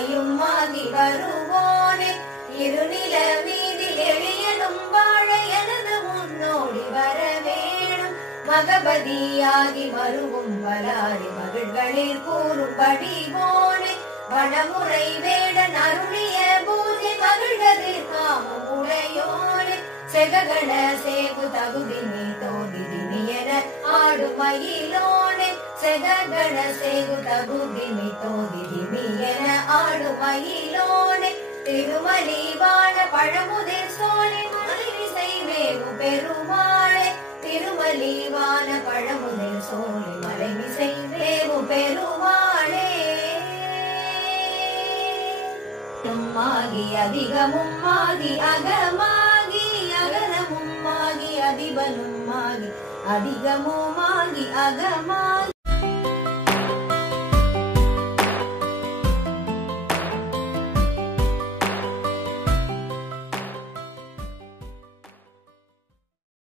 இருமையும் ஆகி வருவோனே இருநில மீதில் எளியனும் வாழ எனது முன்னோடி வர வேணும் மகபதியாகி மருவும் வலாரி மகிழ்களில் கூறும்படி போனே வனமுறை வேடன் அருளிய பூஜை மகிழ்கதில் காமம் உடையோனே செககண சேவு தகுதினி தோதிதினி என ஆடுமயிலோனே செககண சேவு தகுதினி தோதிதினி என ஆடுமயிலோனே திருமலி வாழ பழமுதிர் சோலை மலைமிசை வேவு பெருமாளே திருமலி வாழ பழமுதிர் சோலை மலைமிசை வேவு பெருமாளே ஆகி அதிகமும் ஆகி அகமாகி அகரமும் ஆகி அதிபனும் ஆகி அதிகமும் ஆகி அகமாகி